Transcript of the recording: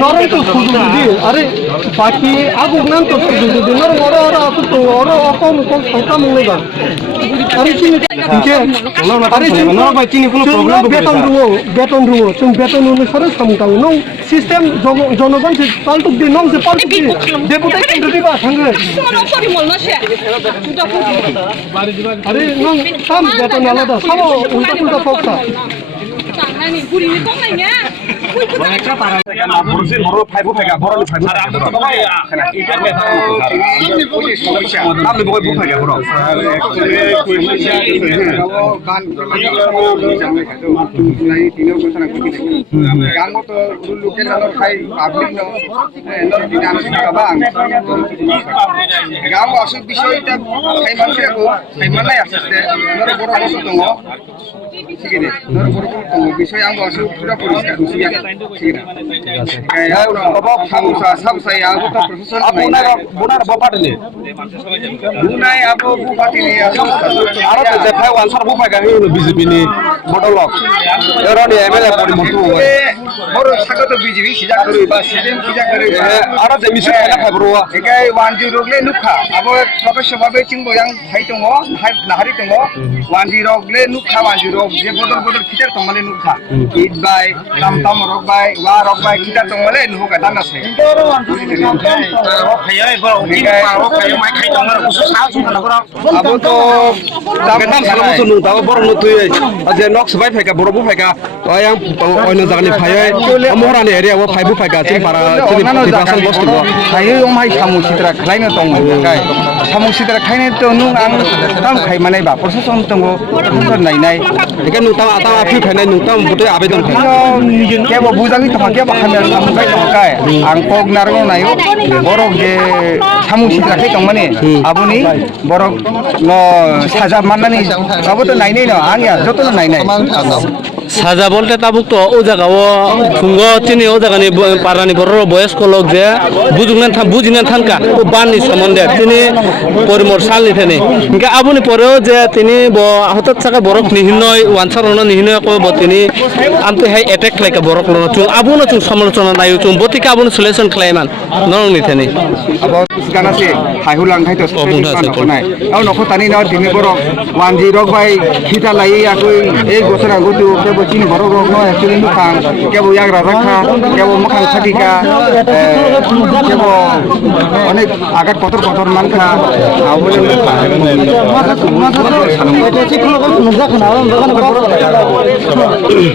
নরম তো সুযোগ দি আরে বাকি আগু নাম তো সুযোগ দি নরম ওরা ওরা তো ওরা কম কম সংখ্যা মঙ্গলবার আরে চিনি ঠিক আরে নরম ভাই চিনি কোনো প্রবলেম বেতন রুও जों বেতন অনুসারে সামগাও নং সিস্টেম জনগণ সে পাল্টু দি নং সে পাল্টু দি deputy country ba থাঙ্গে আরে নং সাম বেতন আলাদা সব উল্টা উল্টা ফকসা 장난이 우리 똥이냐? বিষয় আঙ্গ আসলে পুরা পরিষ্কার সামোসা সামসাই আবো তো প্রশাসন আপনার বোনার বাপাটলে বুনাই আবো বুপাটিনি আরো তো দেখাই আনসার বুপাই গাহি বিজেপি নি মডলক এরনি এমএলএ পরিমন্ত্রী বড় স্বাগত বিজেপি সিজা করি বা সিস্টেম সিজা করি আরো যে মিছে খানা খাবরো একাই 10 রগলে নুখা আবো প্রফেসর ভাবে চিংবো yang হাই দङ নাহারি দङ 10 রগলে নুখা 10 রগ যে বদল বদল খিটার তমালে নুখা ইট বাই তাম তাম রগ বাই ওয়া রগ বাই খিটার তমালে নুকা দান আছে খাইয়াই বড় কিন পাও খাইয়া মাই খাই দङ উসু সাউ সুন নগর আবো তো দাম সালাম সুন দাও বড় নতুই যে নক সবাই ফাইকা বড় বু ফাইকা yang অন্য জায়গানি ফাইয়াই আমরানি এরিয়া ও ফাইবু ফাইকা চিন পারা চিনি বাসন বস্তু খাইয়ে ওমাই সামু সিতরা খাইনো দङ গাय সামু সিতরা খাইনে তো নুং আং তাম খাই মানাय বা প্রশাসন দङ প্রশাসন নাইনাय একে নুতাম আতা আফি খাইनाय নুতাম বতে আবেদন কেবো বুজাগি তমা কেবো খামের সামুকাই তমকাय आं पग नारगो नायो बरक जे सामु सित्रा खाय तंमाने आबुनि बरक न साजा माननानि बाबो तो नायनाय न आंया जतन नायनाय সাজা বলতে তাবুক তো ও জায়গাও ফুঙ্গ চিনি ও জায়গানি পারানি বড় বয়স্ক লোক যে বুঝিনা থানকা ও বাননি সম্বন্ধে তিনি পরিমর সালনি থেনে ইনকা আবুনি পরেও যে তিনি হঠাৎ সাকা বরক নিহিনয় ওয়ানসারন নিহিনয় কব তিনি আমতে হাই অ্যাটাক লাইকা বরক লন চুং আবুনো চুং সমালোচনা নাইও চুং বতিকা আবুনি সলিউশন ক্লাইমান নরনি থেনে আবো গানাসে হাইহুলাং খাইতো নাই আও নখ তানি ন দিনে বরক 10 রক বাই খিতা লাই আকুই এই গোসরা গতু কেবো চিনি বরক রক ন একচুয়ালি নুখাং কেবো ইয়াগ্রা রাখা কেবো মখাং ছাটিকা কেবো অনেক আগাত পতর পতর মানখা আবলে মাথা